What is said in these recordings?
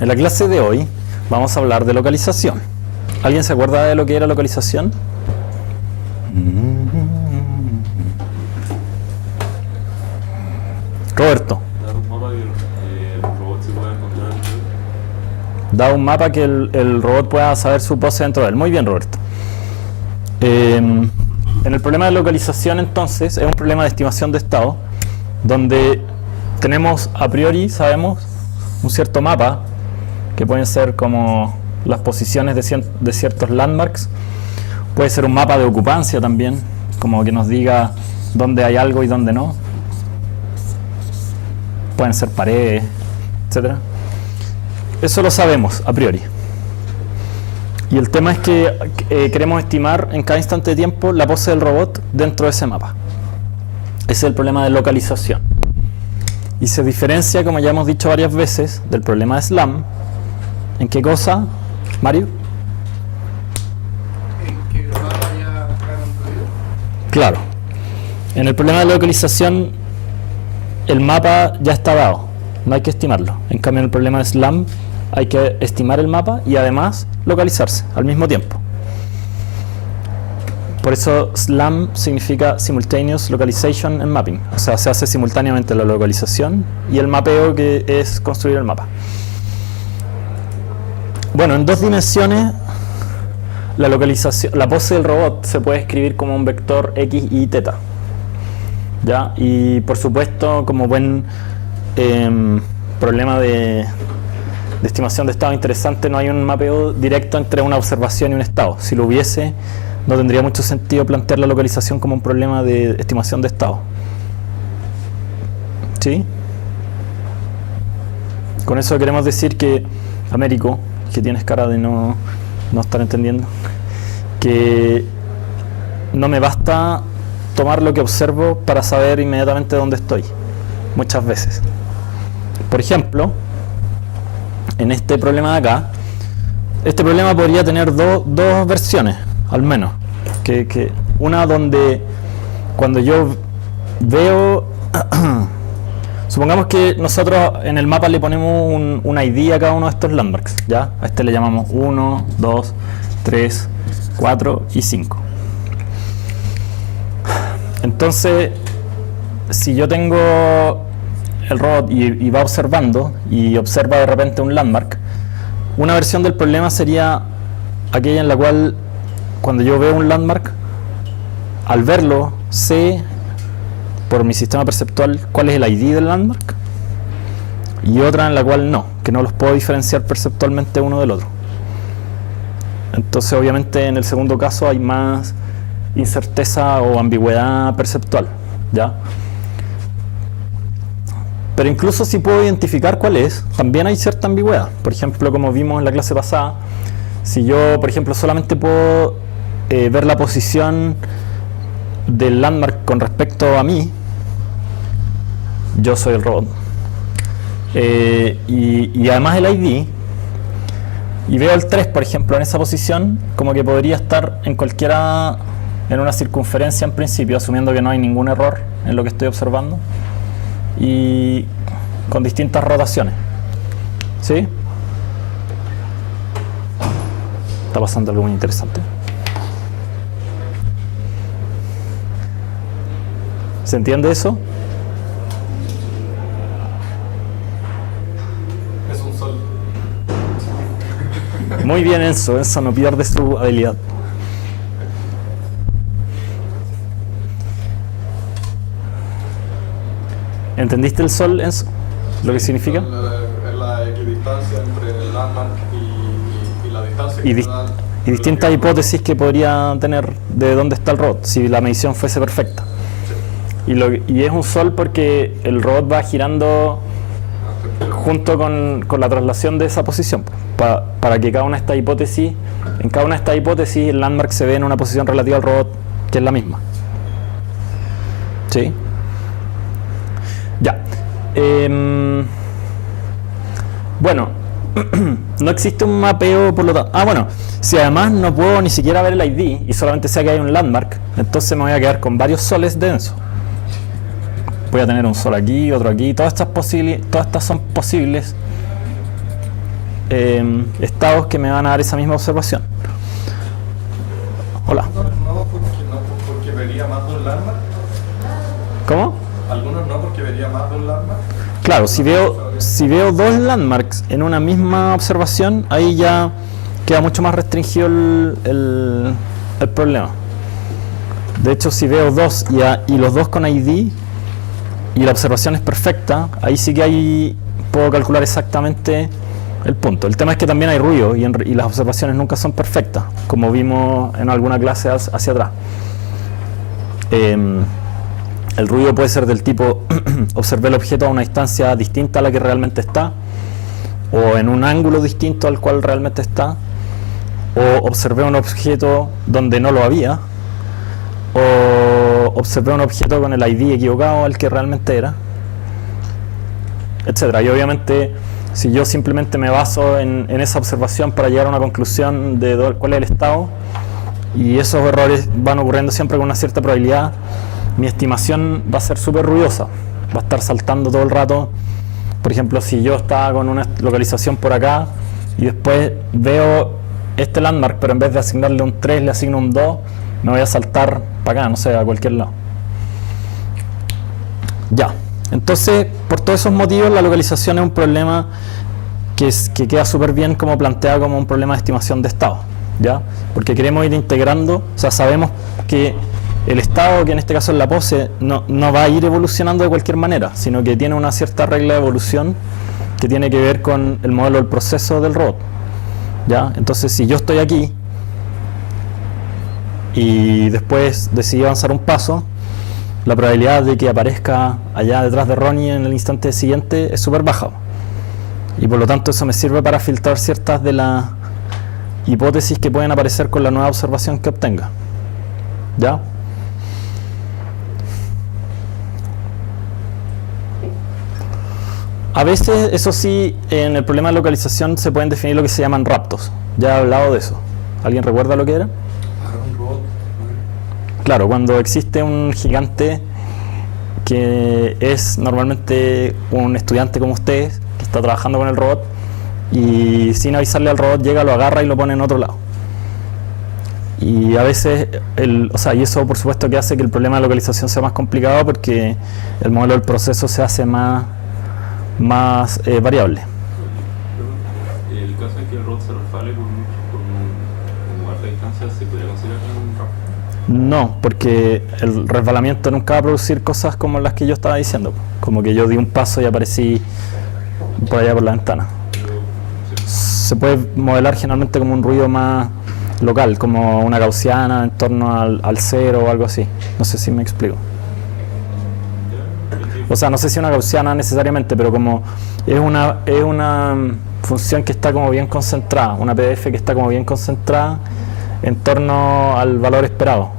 En la clase de hoy vamos a hablar de localización. ¿Alguien se acuerda de lo que era localización? Roberto. Dar un mapa que el robot se pueda encontrar dentro de él. Da un mapa que el robot pueda saber su pose dentro de él. Muy bien, Roberto. En el problema de localización, entonces, es un problema de estimación de estado, donde tenemos a priori, sabemos, un cierto mapa, que pueden ser como las posiciones de ciertos landmarks. Puede ser un mapa de ocupancia también, como que nos diga dónde hay algo y dónde no. Pueden ser paredes, etc. Eso lo sabemos a priori. Y el tema es que queremos estimar en cada instante de tiempo la pose del robot dentro de ese mapa. Ese es el problema de localización. Y se diferencia, como ya hemos dicho varias veces, del problema de SLAM. ¿En qué cosa, Mario? En que el mapa ya está construido. Claro. En el problema de localización, el mapa ya está dado. No hay que estimarlo. En cambio, en el problema de SLAM, hay que estimar el mapa y además localizarse al mismo tiempo. Por eso SLAM significa Simultaneous Localization and Mapping. O sea, se hace simultáneamente la localización y el mapeo, que es construir el mapa. Bueno, en dos dimensiones la localización, la pose del robot se puede escribir como un vector X y θ. ¿Ya? Y por supuesto, como buen problema de estimación de estado interesante, no hay un mapeo directo entre una observación y un estado. Si lo hubiese, no tendría mucho sentido plantear la localización como un problema de estimación de estado. ¿Sí? Con eso queremos decir que, Américo, que tienes cara de no estar entendiendo, que no me basta tomar lo que observo para saber inmediatamente dónde estoy, muchas veces. Por ejemplo, en este problema de acá, este problema podría tener dos versiones, al menos. Que una donde cuando yo veo, supongamos que nosotros en el mapa le ponemos un ID a cada uno de estos landmarks, ¿ya? A este le llamamos 1, 2, 3, 4 y 5. Entonces, si yo tengo el robot y va observando y observa de repente un landmark, una versión del problema sería aquella en la cual cuando yo veo un landmark, al verlo sé por mi sistema perceptual cuál es el ID del landmark, y otra en la cual no, que no los puedo diferenciar perceptualmente uno del otro. Entonces obviamente en el segundo caso hay más incerteza o ambigüedad perceptual, ¿ya? Pero incluso si puedo identificar cuál es, también hay cierta ambigüedad. Por ejemplo, como vimos en la clase pasada, si yo, por ejemplo, solamente puedo ver la posición del landmark con respecto a mí, yo soy el robot, y además el ID, y veo el 3, por ejemplo, en esa posición, como que podría estar en cualquiera, en una circunferencia en principio, asumiendo que no hay ningún error en lo que estoy observando, y con distintas rotaciones. ¿Sí? Está pasando algo muy interesante. ¿Se entiende eso? Es un sol. Muy bien, Enzo no pierde su habilidad. ¿Entendiste el sol, Enzo? ¿Lo que significa? Es la equidistancia entre el landmark y la distancia que te da. Y distintas hipótesis que podría tener de dónde está el robot, si la medición fuese perfecta. Y es un sol porque el robot va girando junto con la traslación de esa posición, para que cada una de estas hipótesis, en cada una de estas hipótesis el landmark se ve en una posición relativa al robot que es la misma. ¿Sí? Ya. Bueno, no existe un mapeo, por lo tanto. Bueno, si además no puedo ni siquiera ver el ID y solamente sé que hay un landmark, entonces me voy a quedar con varios soles densos. Voy a tener un sol aquí, otro aquí, todas estas son posibles estados que me van a dar esa misma observación. Hola. Algunos no porque vería más de un landmark. ¿Cómo? Algunos no porque vería más de un landmark. Claro, si veo dos landmarks en una misma observación, ahí ya queda mucho más restringido el problema. De hecho, si veo dos y los dos con ID y la observación es perfecta, ahí sí que puedo calcular exactamente el punto. El tema es que también hay ruido y las observaciones nunca son perfectas, como vimos en alguna clase hacia atrás. El ruido puede ser del tipo observé el objeto a una distancia distinta a la que realmente está, o en un ángulo distinto al cual realmente está, o observé un objeto donde no lo había, o observé un objeto con el ID equivocado al que realmente era, etcétera. Y obviamente, si yo simplemente me baso en esa observación para llegar a una conclusión de cuál es el estado, y esos errores van ocurriendo siempre con una cierta probabilidad, mi estimación va a ser súper ruidosa, va a estar saltando todo el rato. Por ejemplo, si yo estaba con una localización por acá y después veo este landmark, pero en vez de asignarle un 3 le asigno un 2, me voy a saltar para acá, no sé, a cualquier lado. Ya, entonces, por todos esos motivos, la localización es un problema que queda súper bien como planteado como un problema de estimación de estado, ¿ya? Porque queremos ir integrando, o sea, sabemos que el estado, que en este caso es la pose, no va a ir evolucionando de cualquier manera, sino que tiene una cierta regla de evolución que tiene que ver con el modelo del proceso del robot, ¿ya? Entonces, si yo estoy aquí y después decidí avanzar un paso, la probabilidad de que aparezca allá detrás de Ronnie en el instante siguiente es súper baja. Y por lo tanto eso me sirve para filtrar ciertas de las hipótesis que pueden aparecer con la nueva observación que obtenga. ¿Ya? A veces, eso sí, en el problema de localización se pueden definir lo que se llaman raptos. Ya he hablado de eso. ¿Alguien recuerda lo que era? Claro, cuando existe un gigante que es normalmente un estudiante como ustedes, que está trabajando con el robot, y sin avisarle al robot llega, lo agarra y lo pone en otro lado. Y a veces, y eso por supuesto que hace que el problema de localización sea más complicado porque el modelo del proceso se hace más variable. El caso es que el robot se resbale con harta distancia, ¿se podría considerar como un rapto? No, porque el resbalamiento nunca va a producir cosas como las que yo estaba diciendo, como que yo di un paso y aparecí por allá por la ventana. Se puede modelar generalmente como un ruido más local, como una gaussiana en torno al cero o algo así. No sé si me explico. O sea, no sé si una gaussiana necesariamente, pero como es una función que está como bien concentrada, una PDF que está como bien concentrada en torno al valor esperado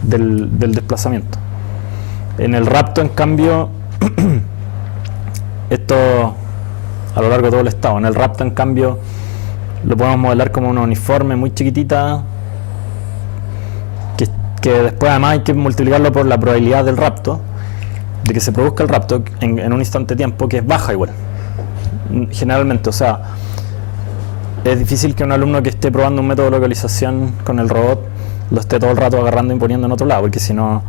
del desplazamiento. En el rapto, en cambio, esto a lo largo de todo el estado, en el rapto, en cambio, lo podemos modelar como una uniforme muy chiquitita que después además hay que multiplicarlo por la probabilidad del rapto, de que se produzca el rapto en un instante de tiempo que es baja igual, generalmente. O sea, es difícil que un alumno que esté probando un método de localización con el robot lo esté todo el rato agarrando y poniendo en otro lado, porque si no,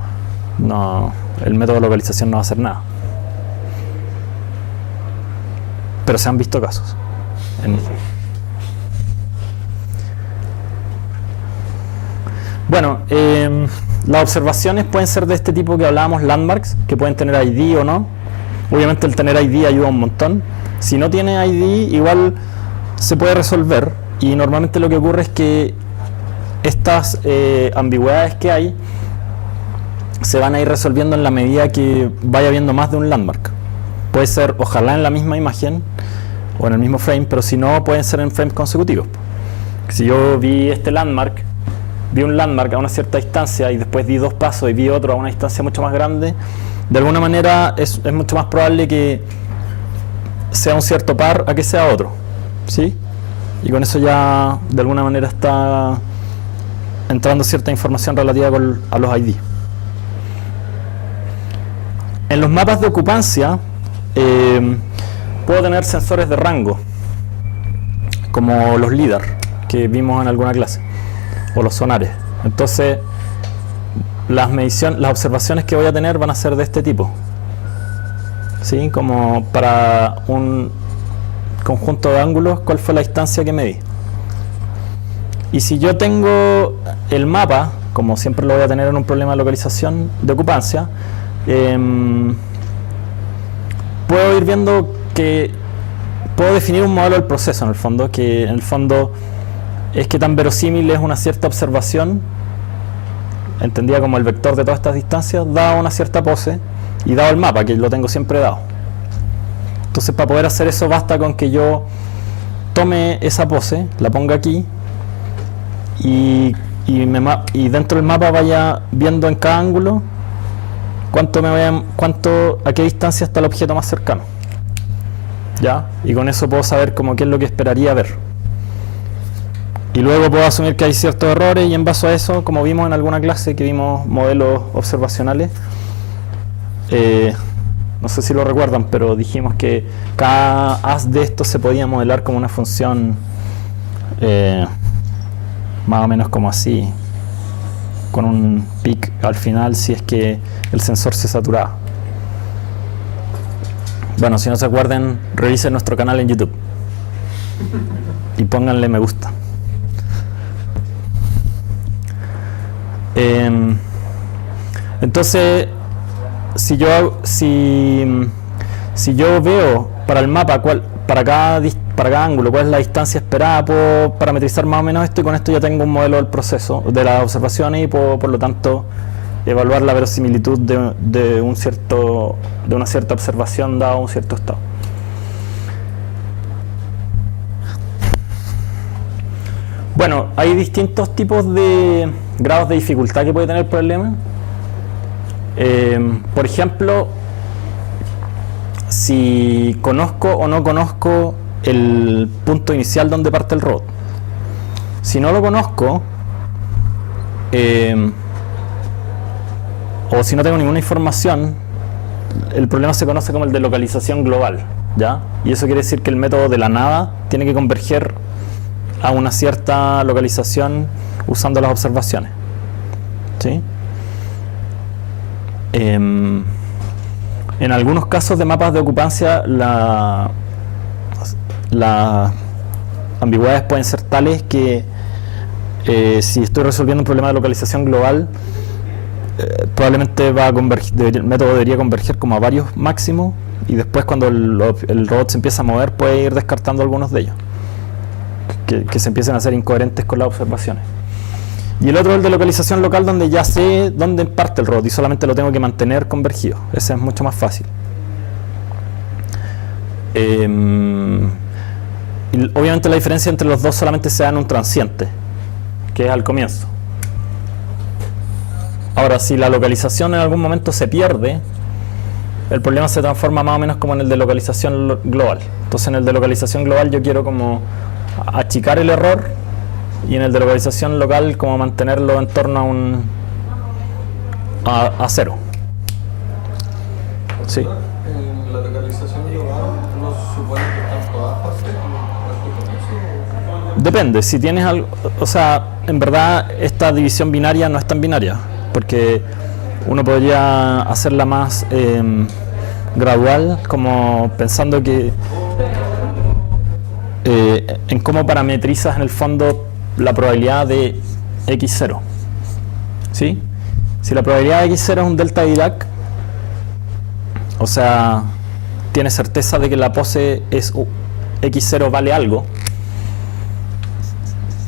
el método de localización no va a hacer nada. Pero se han visto casos. Bueno, las observaciones pueden ser de este tipo que hablábamos, landmarks, que pueden tener ID o no. Obviamente el tener ID ayuda un montón. Si no tiene ID, igual se puede resolver, y normalmente lo que ocurre es que estas ambigüedades que hay se van a ir resolviendo en la medida que vaya viendo más de un landmark. Puede ser ojalá en la misma imagen o en el mismo frame, pero si no, pueden ser en frames consecutivos. Si yo vi un landmark a una cierta distancia y después di dos pasos y vi otro a una distancia mucho más grande, de alguna manera es mucho más probable que sea un cierto par a que sea otro, ¿sí? Y con eso ya de alguna manera está entrando cierta información relativa a los ID. En los mapas de ocupancia puedo tener sensores de rango. como los LIDAR que vimos en alguna clase, o los sonares. Entonces, las observaciones que voy a tener van a ser de este tipo, ¿sí? Como para un conjunto de ángulos, ¿cuál fue la distancia que medí? Y si yo tengo el mapa, como siempre lo voy a tener en un problema de localización de ocupancia, puedo ir viendo que puedo definir un modelo del proceso en el fondo, que en el fondo es que tan verosímil es una cierta observación, entendida como el vector de todas estas distancias, dado una cierta pose y dado el mapa, que lo tengo siempre dado. Entonces, para poder hacer eso basta con que yo tome esa pose, la ponga aquí y dentro del mapa vaya viendo en cada ángulo a qué distancia está el objeto más cercano, ¿ya? Y con eso puedo saber como qué es lo que esperaría ver. Y luego puedo asumir que hay ciertos errores, y en base a eso, como vimos en alguna clase que vimos modelos observacionales, no sé si lo recuerdan, pero dijimos que cada haz de esto se podía modelar como una función más o menos como así, con un peak al final si es que el sensor se saturaba. Bueno, si no se acuerdan, revisen nuestro canal en YouTube y pónganle me gusta. Entonces, si yo veo para el mapa para cada ángulo cuál es la distancia esperada, puedo parametrizar más o menos esto, y con esto ya tengo un modelo del proceso, de las observaciones, y puedo por lo tanto evaluar la verosimilitud de una cierta observación dado un cierto estado. Bueno, hay distintos tipos de grados de dificultad que puede tener el problema. Por ejemplo, si conozco o no conozco el punto inicial donde parte el robot. Si no lo conozco, o si no tengo ninguna información, el problema se conoce como el de localización global, ¿ya? Y eso quiere decir que el método de la nada tiene que converger a una cierta localización usando las observaciones, ¿sí? En algunos casos de mapas de ocupancia, las ambigüedades pueden ser tales que si estoy resolviendo un problema de localización global, probablemente el método debería converger como a varios máximos, y después cuando el robot se empieza a mover puede ir descartando algunos de ellos que se empiecen a ser incoherentes con las observaciones. Y el otro es el de localización local, donde ya sé dónde parte el robot y solamente lo tengo que mantener convergido. Ese es mucho más fácil. Y obviamente la diferencia entre los dos solamente se da en un transiente, que es al comienzo. Ahora, si la localización en algún momento se pierde, el problema se transforma más o menos como en el de localización global. Entonces, en el de localización global yo quiero como achicar el error, y en el de localización local como mantenerlo en torno a cero. Sí. En la localización global no se supone que están todas partes con eso. Depende, si tienes algo, o sea, en verdad esta división binaria no es tan binaria, porque uno podría hacerla más gradual, como pensando que en cómo parametrizas en el fondo la probabilidad de x0, ¿sí? Si la probabilidad de x0 es un delta de Dirac, o sea, tienes certeza de que la pose es x0 vale algo,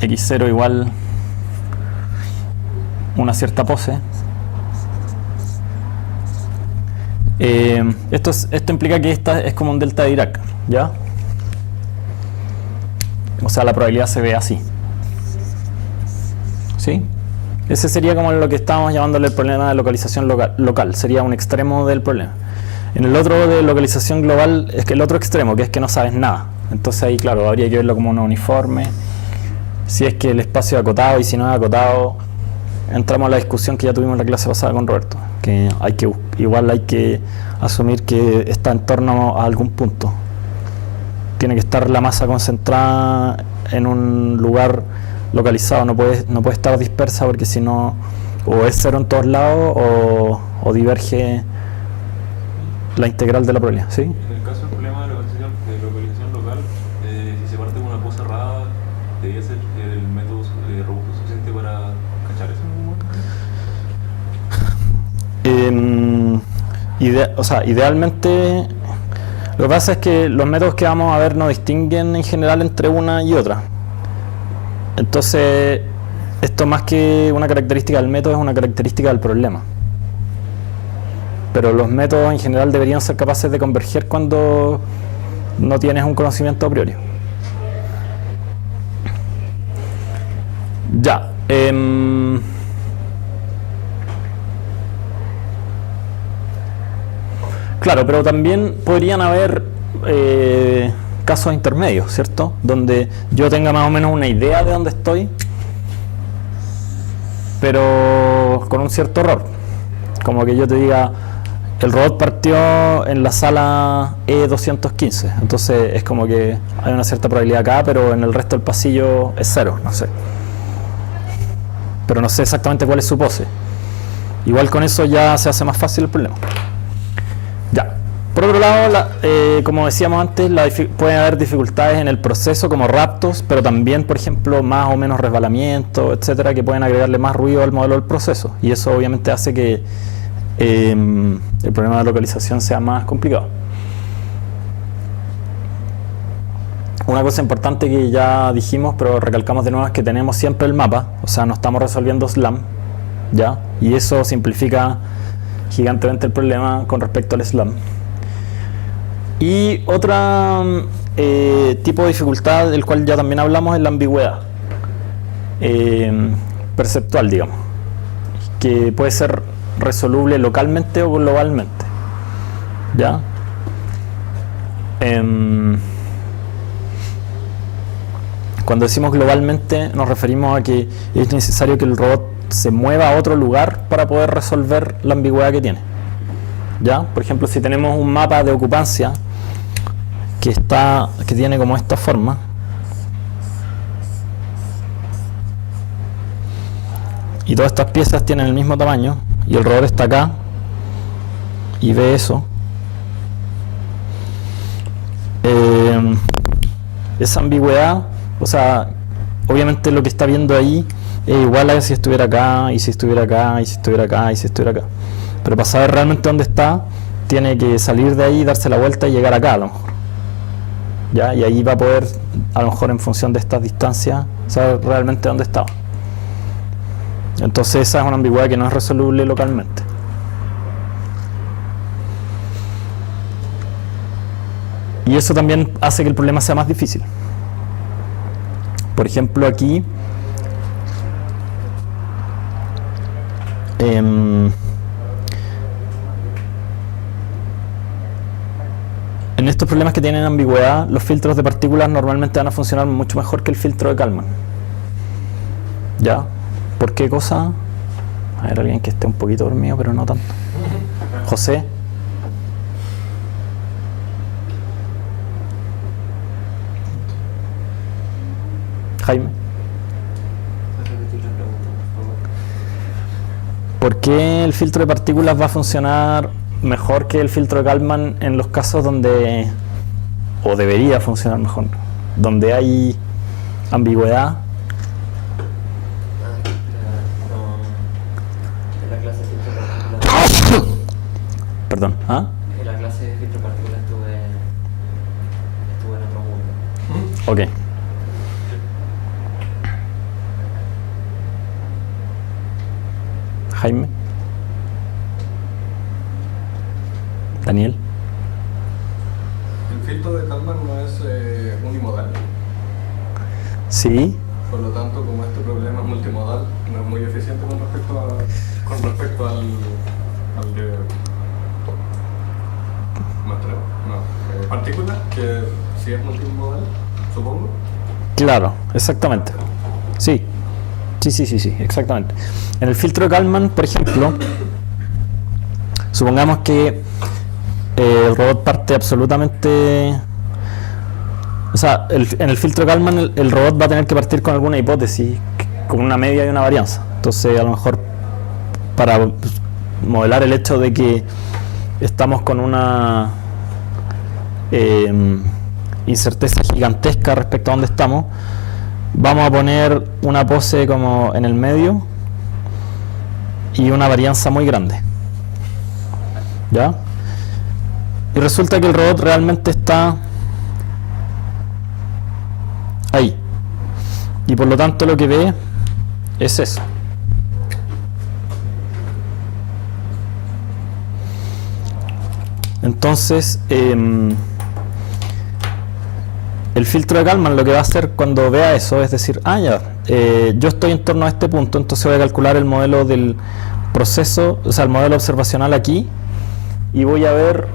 x0 igual una cierta pose. Esto implica que esta es como un delta de Dirac, ¿ya? O sea, la probabilidad se ve así, ¿sí? Ese sería como lo que estábamos llamándole el problema de localización local. Sería un extremo del problema. En el otro de localización global es que el otro extremo, que es que no sabes nada. Entonces ahí, claro, habría que verlo como una uniforme. Si es que el espacio es acotado, y si no es acotado, entramos a la discusión que ya tuvimos en la clase pasada con Roberto, que igual hay que asumir que está en torno a algún punto tiene que estar la masa concentrada en un lugar localizado, no puede estar dispersa, porque si no, o es cero en todos lados o diverge la integral de la probabilidad, ¿sí? En el caso del problema de localización local, si se parte de una cosa cerrada, ¿debería ser el método robusto suficiente para cachar eso? Idealmente, lo que pasa es que los métodos que vamos a ver no distinguen en general entre una y otra. Entonces, esto más que una característica del método es una característica del problema. Pero los métodos en general deberían ser capaces de converger cuando no tienes un conocimiento a priori. Ya. Claro, pero también podrían haber casos intermedios, ¿cierto? Donde yo tenga más o menos una idea de dónde estoy, pero con un cierto error. Como que yo te diga, el robot partió en la sala E215, entonces es como que hay una cierta probabilidad acá, pero en el resto del pasillo es cero, no sé. Pero no sé exactamente cuál es su pose. Igual con eso ya se hace más fácil el problema. Ya. Por otro lado, como decíamos antes, pueden haber dificultades en el proceso como raptos, pero también, por ejemplo, más o menos resbalamiento, etcétera, que pueden agregarle más ruido al modelo del proceso. Y eso obviamente hace que el problema de localización sea más complicado. Una cosa importante que ya dijimos, pero recalcamos de nuevo, es que tenemos siempre el mapa, o sea, no estamos resolviendo SLAM, ¿ya? Y eso simplifica gigantemente el problema con respecto al SLAM. Y otro tipo de dificultad del cual ya también hablamos es la ambigüedad perceptual, digamos, que puede ser resoluble localmente o globalmente, ¿ya? Cuando decimos globalmente nos referimos a que es necesario que el robot se mueva a otro lugar para poder resolver la ambigüedad que tiene, ¿ya? Por ejemplo, si tenemos un mapa de ocupancia que tiene como esta forma, y todas estas piezas tienen el mismo tamaño, y el robot está acá y ve eso, esa ambigüedad, o sea, obviamente lo que está viendo ahí es igual a si estuviera acá, y si estuviera acá, y si estuviera acá, y si estuviera acá. Pero para saber realmente dónde está, tiene que salir de ahí, darse la vuelta y llegar acá a lo mejor, ¿ya? Y ahí va a poder, a lo mejor en función de estas distancias, saber realmente dónde estaba. Entonces esa es una ambigüedad que no es resoluble localmente. Y eso también hace que el problema sea más difícil. Por ejemplo, aquí en estos problemas que tienen ambigüedad, los filtros de partículas normalmente van a funcionar mucho mejor que el filtro de Kalman, ¿ya? ¿Por qué cosa? A ver, alguien que esté un poquito dormido, pero no tanto. José. Jaime. ¿Por qué el filtro de partículas va a funcionar mejor que el filtro de Kalman en los casos donde, o debería funcionar mejor, donde hay ambigüedad? Perdón, ¿ah? En la clase de filtro de partículas estuve en otro mundo. Ok. Jaime. Daniel. El filtro de Kalman no es unimodal. Sí. Por lo tanto, como este problema es multimodal, no es muy eficiente con respecto al de partículas, que sí es multimodal, supongo. Claro, exactamente. Sí. Sí, exactamente. En el filtro de Kalman, por ejemplo, supongamos que el robot parte absolutamente O sea, en el filtro Kalman el robot va a tener que partir con alguna hipótesis, con una media y una varianza. Entonces, a lo mejor, para modelar el hecho de que estamos con una incerteza gigantesca respecto a dónde estamos, vamos a poner una pose como en el medio y una varianza muy grande. ¿Ya? Y resulta que el robot realmente está ahí. Y por lo tanto lo que ve es eso. Entonces, el filtro de Kalman lo que va a hacer cuando vea eso es decir, yo estoy en torno a este punto, entonces voy a calcular el modelo del proceso, o sea, el modelo observacional aquí, y voy a ver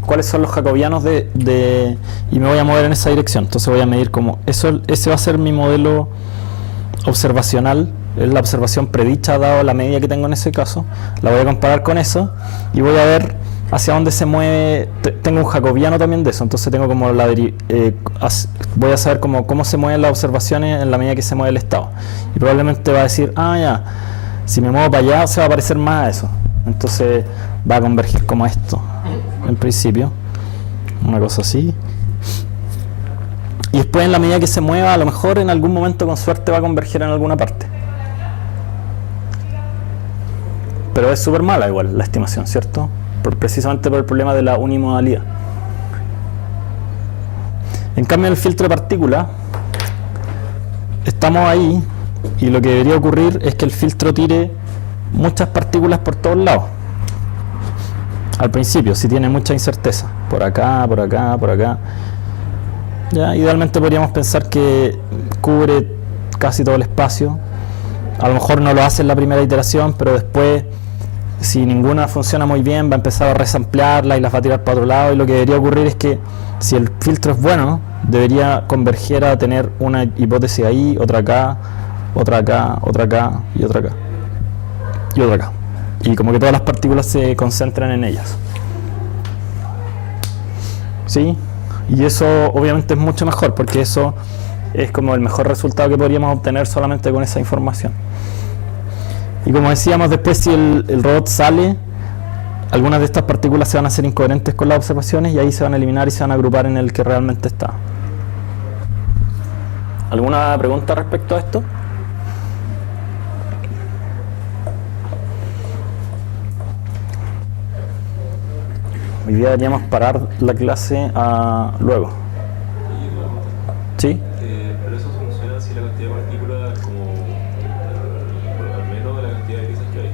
cuáles son los jacobianos y me voy a mover en esa dirección. Entonces voy a medir como ese va a ser mi modelo observacional, es la observación predicha dado la medida que tengo en ese caso, la voy a comparar con eso y voy a ver hacia dónde se mueve. Tengo un jacobiano también de eso, entonces tengo como voy a saber cómo se mueven las observaciones en la medida que se mueve el estado, y probablemente va a decir, si me muevo para allá se va a parecer más a eso, entonces va a converger como esto en principio, una cosa así, y después en la medida que se mueva a lo mejor en algún momento con suerte va a converger en alguna parte, pero es súper mala igual la estimación, ¿cierto? Precisamente por el problema de la unimodalidad. En cambio en el filtro de partículas estamos ahí y lo que debería ocurrir es que el filtro tire muchas partículas por todos lados al principio, si tiene mucha incerteza, por acá, por acá, por acá. Ya, idealmente podríamos pensar que cubre casi todo el espacio. A lo mejor no lo hace en la primera iteración, pero después, si ninguna funciona muy bien, va a empezar a resamplearla y las va a tirar para otro lado, y lo que debería ocurrir es que si el filtro es bueno, debería converger a tener una hipótesis ahí, otra acá, otra acá, otra acá y otra acá y otra acá, y como que todas las partículas se concentran en ellas. ¿Sí? Y eso obviamente es mucho mejor, porque eso es como el mejor resultado que podríamos obtener solamente con esa información. Y como decíamos, después si el robot sale, algunas de estas partículas se van a hacer incoherentes con las observaciones y ahí se van a eliminar y se van a agrupar en el que realmente está. ¿Alguna pregunta respecto a esto? Hoy día deberíamos parar la clase luego. ¿Sí? Pero eso funciona si la cantidad de partículas es como al menos de la cantidad de grises que hay.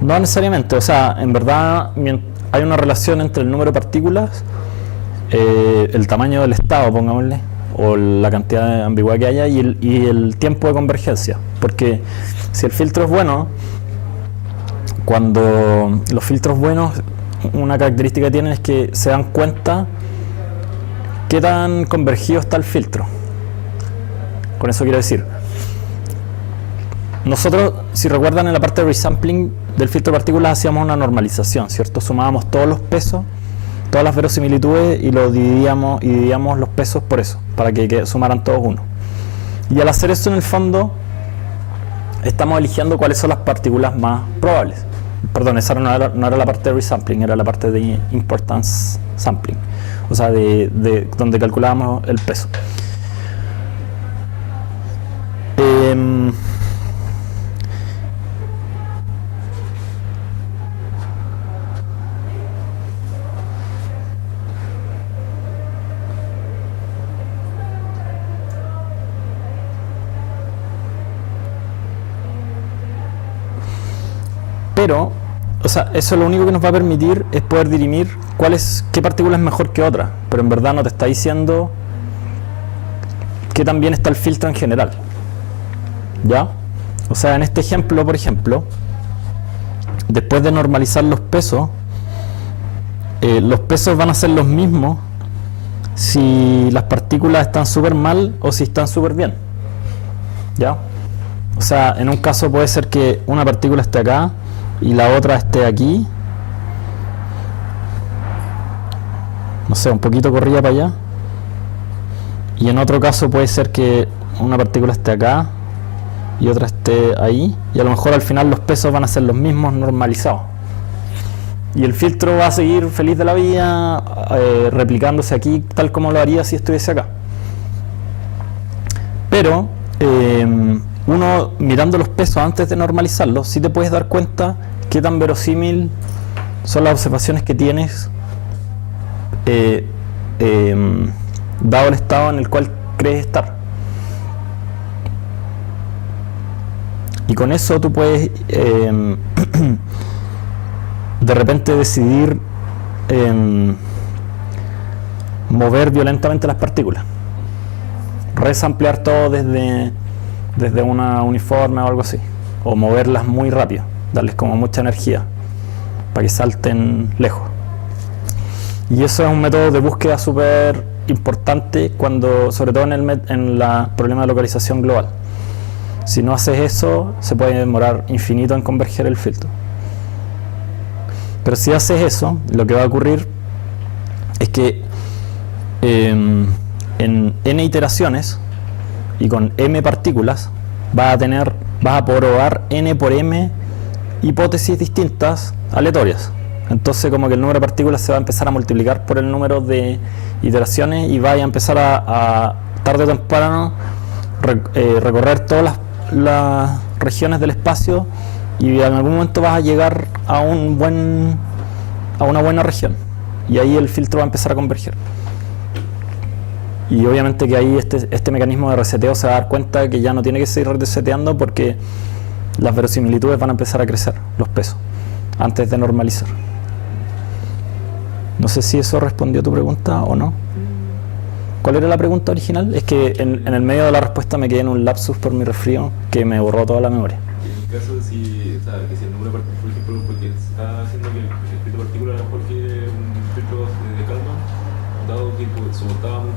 No necesariamente, o sea, en verdad hay una relación entre el número de partículas, el tamaño del estado, pongámosle, o la cantidad de ambigüedad que haya, y el tiempo de convergencia. Porque si el filtro es bueno, cuando los filtros buenos, una característica que tienen es que se dan cuenta qué tan convergido está el filtro. Con eso quiero decir, nosotros, si recuerdan, en la parte de resampling del filtro de partículas hacíamos una normalización, ¿cierto? Sumábamos todos los pesos, todas las verosimilitudes y dividíamos los pesos por eso, para que sumaran todos uno. Y al hacer eso, en el fondo, estamos eligiendo cuáles son las partículas más probables. Perdón, esa no era la parte de resampling, era la parte de importance sampling, o sea, de donde calculábamos el peso. Pero, o sea, eso lo único que nos va a permitir es poder dirimir qué partícula es mejor que otra, pero en verdad no te está diciendo qué tan bien está el filtro en general. ¿Ya? O sea, en este ejemplo, por ejemplo, después de normalizar los pesos van a ser los mismos si las partículas están súper mal o si están súper bien. ¿Ya? O sea, en un caso puede ser que una partícula esté acá y la otra esté aquí, no sé, un poquito corrida para allá. Y en otro caso puede ser que una partícula esté acá y otra esté ahí, y a lo mejor al final los pesos van a ser los mismos normalizados. Y el filtro va a seguir feliz de la vida, replicándose aquí tal como lo haría si estuviese acá. Pero uno mirando los pesos antes de normalizarlos, sí te puedes dar cuenta qué tan verosímil son las observaciones que tienes dado el estado en el cual crees estar. Y con eso tú puedes de repente decidir mover violentamente las partículas, resamplear todo desde una uniforme o algo así, o moverlas muy rápido, darles como mucha energía para que salten lejos. Y eso es un método de búsqueda súper importante, sobre todo en el problema de localización global. Si no haces eso, se puede demorar infinito en converger el filtro. Pero si haces eso, lo que va a ocurrir es que en n iteraciones y con m partículas vas a probar n por m hipótesis distintas aleatorias. Entonces como que el número de partículas se va a empezar a multiplicar por el número de iteraciones y vaya a empezar a tarde o temprano recorrer todas las regiones del espacio, y en algún momento vas a llegar a una buena región, y ahí el filtro va a empezar a converger. Y obviamente que ahí este mecanismo de reseteo se va a dar cuenta que ya no tiene que seguir reseteando, porque las verosimilitudes van a empezar a crecer, los pesos, antes de normalizar. No sé si eso respondió a tu pregunta o no. ¿Cuál era la pregunta original? Es que en el medio de la respuesta me quedé en un lapsus por mi resfrío que me borró toda la memoria. En el caso de si el número de partículas, por ejemplo, porque está haciendo que el filtro de partículas es porque un filtro de Kalman, dado que soportaba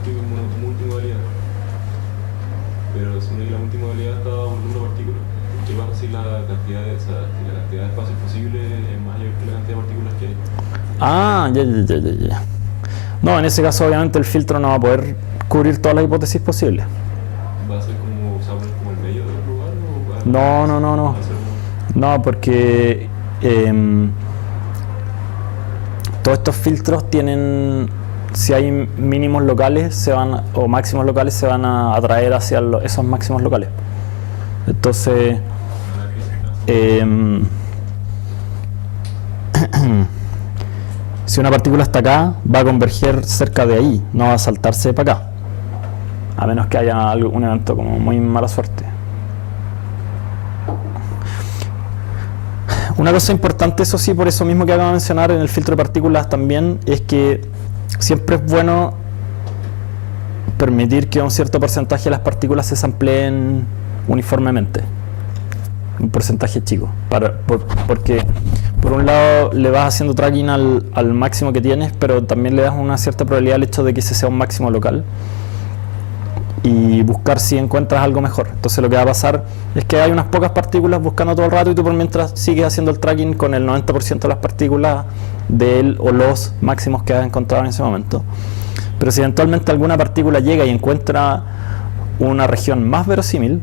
multimodalidad. Pero si la multimodalidad está dado por número de partículas, ¿qué pasa si la cantidad de espacio posible es mayor que la cantidad de partículas que hay? Ah, ya. No, en ese caso obviamente el filtro no va a poder cubrir todas las hipótesis posibles. ¿Va a ser como el medio del lugar? No. No, porque todos estos filtros tienen, si hay mínimos locales o máximos locales, se van a atraer hacia esos máximos locales. Entonces si una partícula está acá, va a converger cerca de ahí, no va a saltarse para acá, a menos que haya un evento como muy mala suerte. Una cosa importante, eso sí, por eso mismo que acabo de mencionar en el filtro de partículas también, es que siempre es bueno permitir que un cierto porcentaje de las partículas se sampleen uniformemente, un porcentaje chico, porque por un lado le vas haciendo tracking al máximo que tienes, pero también le das una cierta probabilidad al hecho de que ese sea un máximo local, y buscar si encuentras algo mejor. Entonces lo que va a pasar es que hay unas pocas partículas buscando todo el rato, y tú por mientras sigues haciendo el tracking con el 90% de las partículas de él o los máximos que has encontrado en ese momento. Pero si eventualmente alguna partícula llega y encuentra una región más verosímil,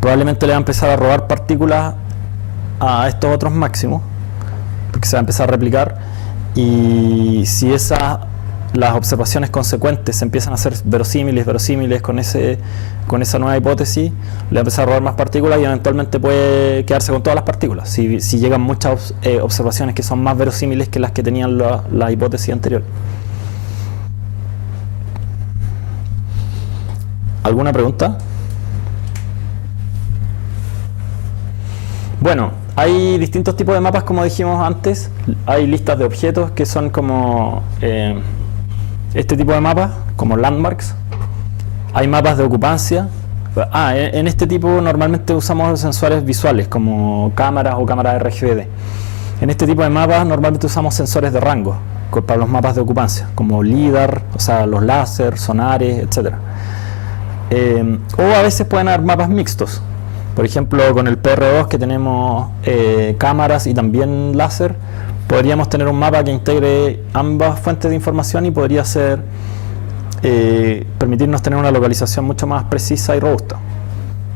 probablemente le va a empezar a robar partículas a estos otros máximos, porque se va a empezar a replicar, y si las observaciones consecuentes se empiezan a hacer verosímiles con esa nueva hipótesis, le va a empezar a robar más partículas y eventualmente puede quedarse con todas las partículas, si llegan muchas observaciones que son más verosímiles que las que tenían la hipótesis anterior. ¿Alguna pregunta? Bueno, hay distintos tipos de mapas, como dijimos antes. Hay listas de objetos que son como este tipo de mapas, como landmarks. Hay mapas de ocupancia. En este tipo normalmente usamos sensores visuales como cámaras o cámaras RGBD. En este tipo de mapas normalmente usamos sensores de rango para los mapas de ocupancia, como LIDAR, o sea, los láser, sonares, etc. O a veces pueden haber mapas mixtos. Por ejemplo, con el PR2, que tenemos cámaras y también láser, podríamos tener un mapa que integre ambas fuentes de información y podría ser permitirnos tener una localización mucho más precisa y robusta.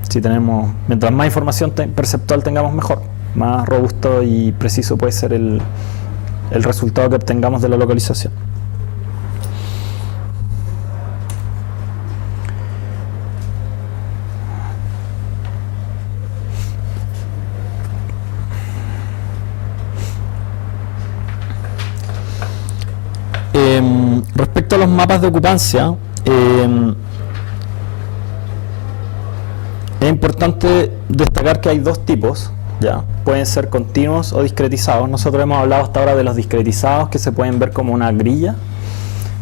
Si tenemos, mientras más información perceptual tengamos, mejor. Más robusto y preciso puede ser el resultado que obtengamos de la localización. Respecto a los mapas de ocupancia, es importante destacar que hay dos tipos, ¿ya? Pueden ser continuos o discretizados. Nosotros hemos hablado hasta ahora de los discretizados, que se pueden ver como una grilla,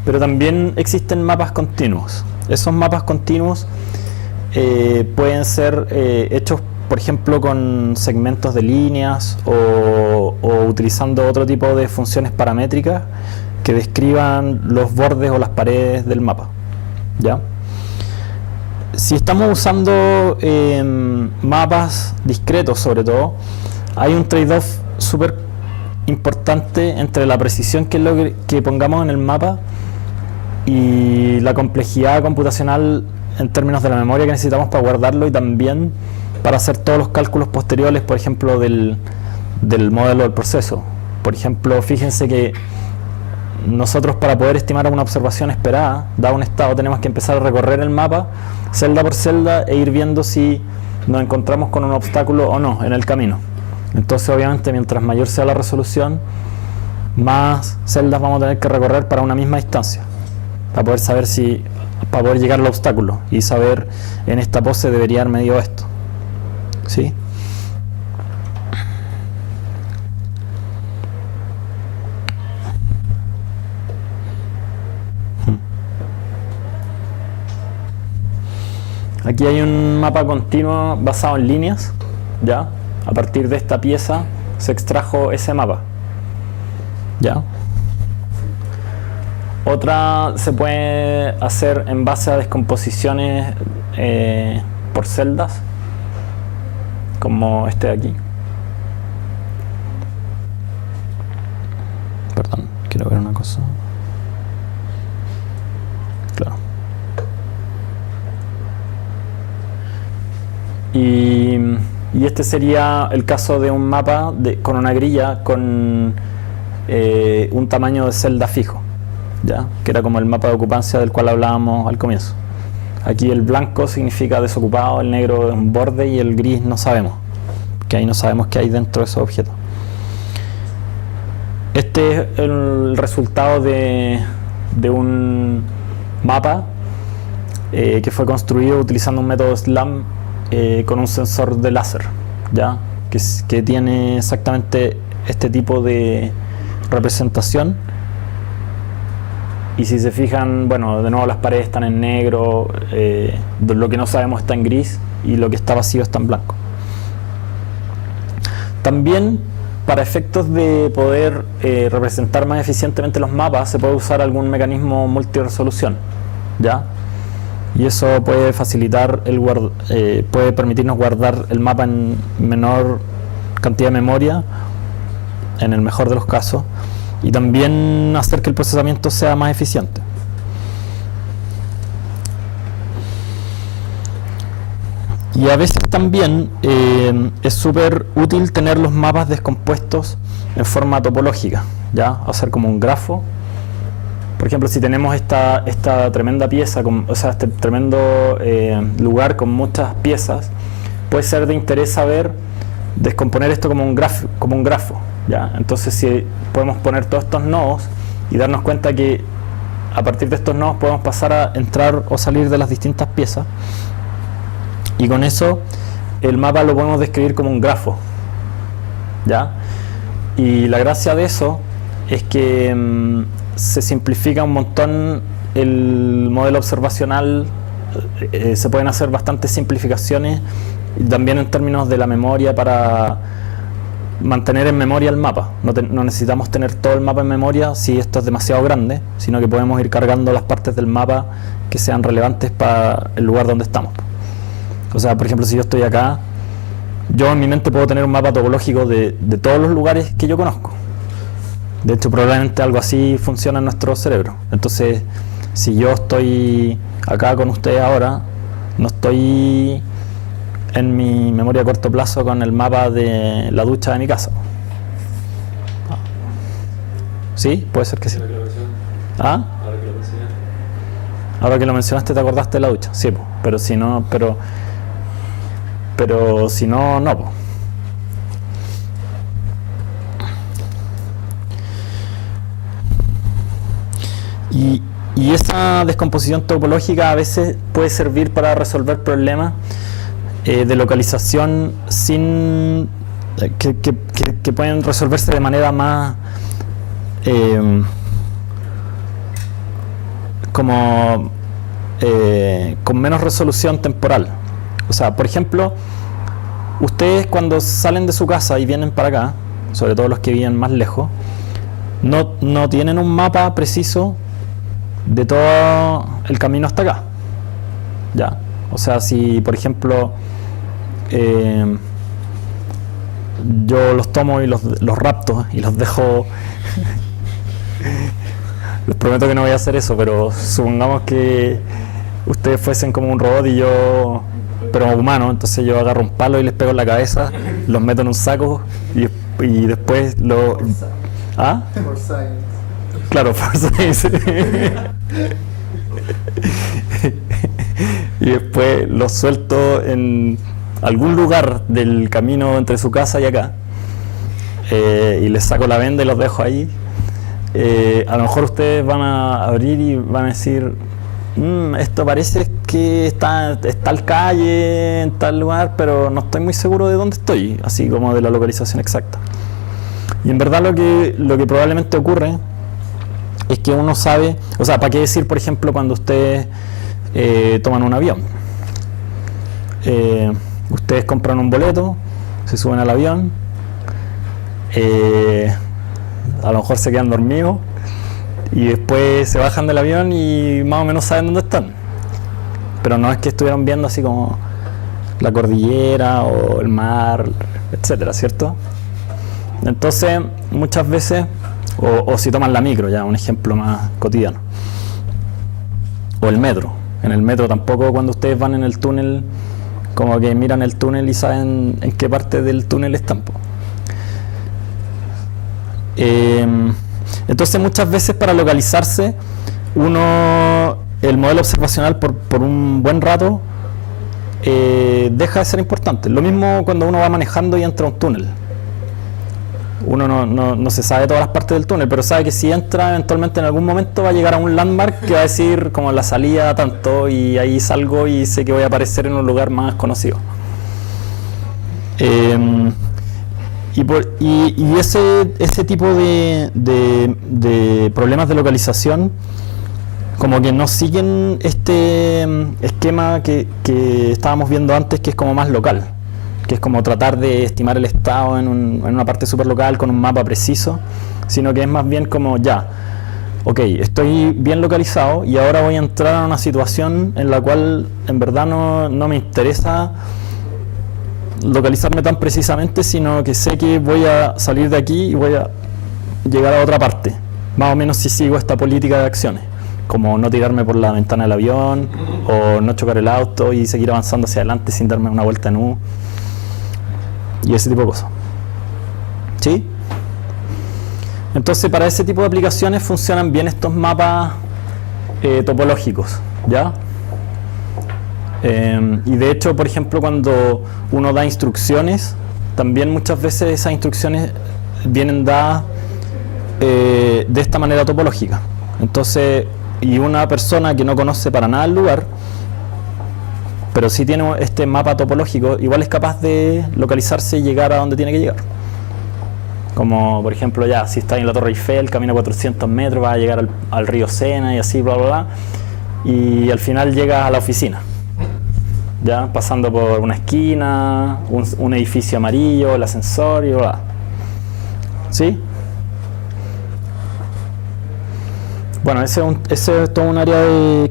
pero también existen mapas continuos. Esos mapas continuos pueden ser hechos, por ejemplo, con segmentos de líneas o utilizando otro tipo de funciones paramétricas que describan los bordes o las paredes del mapa, ¿ya? Si estamos usando mapas discretos, sobre todo, hay un trade-off súper importante entre la precisión que pongamos en el mapa y la complejidad computacional en términos de la memoria que necesitamos para guardarlo y también para hacer todos los cálculos posteriores, por ejemplo, del modelo del proceso. Por ejemplo, fíjense que nosotros, para poder estimar una observación esperada, dado un estado, tenemos que empezar a recorrer el mapa celda por celda e ir viendo si nos encontramos con un obstáculo o no en el camino. Entonces, obviamente, mientras mayor sea la resolución, más celdas vamos a tener que recorrer para una misma distancia, para poder saber para poder llegar al obstáculo y saber en esta pose debería haber medido esto, ¿sí? Aquí hay un mapa continuo basado en líneas, ¿ya? A partir de esta pieza se extrajo ese mapa, ¿ya? Otra se puede hacer en base a descomposiciones por celdas, como este de aquí. Perdón, quiero ver una cosa. Claro. Y este sería el caso de un mapa con una grilla con un tamaño de celda fijo, ¿ya? Que era como el mapa de ocupancia del cual hablábamos al comienzo. Aquí el blanco significa desocupado, el negro es un borde y el gris no sabemos, que ahí no sabemos qué hay dentro de esos objetos. Este es el resultado de un mapa que fue construido utilizando un método SLAM con un sensor de láser, ¿ya? Que tiene exactamente este tipo de representación. Y si se fijan, bueno, de nuevo las paredes están en negro, lo que no sabemos está en gris y lo que está vacío está en blanco. También, para efectos de poder representar más eficientemente los mapas, se puede usar algún mecanismo multiresolución, ¿ya? Y eso puede facilitar puede permitirnos guardar el mapa en menor cantidad de memoria, en el mejor de los casos, y también hacer que el procesamiento sea más eficiente. Y a veces también es súper útil tener los mapas descompuestos en forma topológica, ¿ya? Hacer como un grafo. Por ejemplo, si tenemos esta tremenda pieza, este tremendo lugar con muchas piezas, puede ser de interés saber descomponer esto como un grafo, ¿ya? Entonces, si podemos poner todos estos nodos y darnos cuenta que a partir de estos nodos podemos pasar a entrar o salir de las distintas piezas, y con eso el mapa lo podemos describir como un grafo, ¿ya? Y la gracia de eso es que se simplifica un montón el modelo observacional, se pueden hacer bastantes simplificaciones también en términos de la memoria para mantener en memoria el mapa. No necesitamos tener todo el mapa en memoria si esto es demasiado grande, sino que podemos ir cargando las partes del mapa que sean relevantes para el lugar donde estamos. O sea, por ejemplo, si yo estoy acá, yo en mi mente puedo tener un mapa topológico de todos los lugares que yo conozco. De hecho, probablemente algo así funciona en nuestro cerebro. Entonces, si yo estoy acá con ustedes ahora, no estoy en mi memoria a corto plazo con el mapa de la ducha de mi casa. ¿Sí? Puede ser que sí. ¿Ah? Ahora que lo mencionaste, ¿te acordaste de la ducha? Sí, po. Pero si no, pero si no, no, po. Y esa descomposición topológica a veces puede servir para resolver problemas de localización sin que pueden resolverse de manera más con menos resolución temporal. O sea, por ejemplo, ustedes cuando salen de su casa y vienen para acá, sobre todo los que viven más lejos, no tienen un mapa preciso de todo el camino hasta acá. ¿Ya? O sea, si por ejemplo yo los tomo y los rapto y los dejo les prometo que no voy a hacer eso, pero supongamos que ustedes fuesen como un robot y yo, pero humano, entonces yo agarro un palo y les pego en la cabeza, los meto en un saco y después lo... ¿Ah? For science. Claro, for science. Y después los suelto en algún lugar del camino entre su casa y acá, y les saco la venda y los dejo ahí. A lo mejor ustedes van a abrir y van a decir, esto parece que está tal calle, en tal lugar, pero no estoy muy seguro de dónde estoy, así como de la localización exacta. Y en verdad lo que probablemente ocurre es que uno sabe, o sea, ¿para qué decir, por ejemplo, cuando ustedes toman un avión? Ustedes compran un boleto, se suben al avión, a lo mejor se quedan dormidos y después se bajan del avión y más o menos saben dónde están. Pero no es que estuvieron viendo así como la cordillera o el mar, etcétera, ¿cierto? Entonces, muchas veces, o si toman la micro, ya un ejemplo más cotidiano, o el metro. En el metro tampoco, cuando ustedes van en el túnel, como que miran el túnel y saben en qué parte del túnel están. Entonces muchas veces para localizarse el modelo observacional por un buen rato deja de ser importante. Lo mismo cuando uno va manejando y entra a un túnel. Uno no se sabe todas las partes del túnel, pero sabe que si entra eventualmente en algún momento va a llegar a un landmark que va a decir como la salida tanto, y ahí salgo y sé que voy a aparecer en un lugar más conocido. Y ese tipo de problemas de localización como que no siguen este esquema que estábamos viendo antes, que es como más local, que es como tratar de estimar el estado en una parte súper local con un mapa preciso, sino que es más bien como ya, ok, estoy bien localizado y ahora voy a entrar a una situación en la cual en verdad no me interesa localizarme tan precisamente, sino que sé que voy a salir de aquí y voy a llegar a otra parte, más o menos si sigo esta política de acciones, como no tirarme por la ventana del avión o no chocar el auto y seguir avanzando hacia adelante sin darme una vuelta en U y ese tipo de cosas. ¿Sí? Entonces para ese tipo de aplicaciones funcionan bien estos mapas topológicos, ¿ya? Y de hecho, por ejemplo, cuando uno da instrucciones, también muchas veces esas instrucciones vienen dadas de esta manera topológica. Entonces, y una persona que no conoce para nada el lugar, pero sí tiene este mapa topológico, igual es capaz de localizarse y llegar a donde tiene que llegar. Como por ejemplo, ya, si está en la Torre Eiffel, camina 400 metros, va a llegar al río Sena y así, bla, bla, bla, y al final llega a la oficina. Ya, pasando por una esquina, un edificio amarillo, el ascensor y bla. ¿Sí? Bueno, ese es todo un área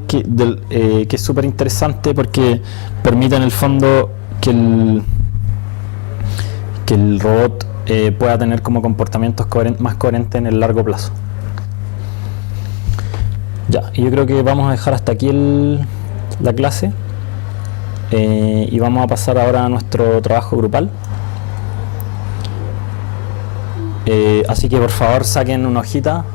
que es súper interesante porque permite en el fondo que el robot pueda tener como comportamientos más coherentes en el largo plazo. Ya, y yo creo que vamos a dejar hasta aquí la clase y vamos a pasar ahora a nuestro trabajo grupal. Así que por favor saquen una hojita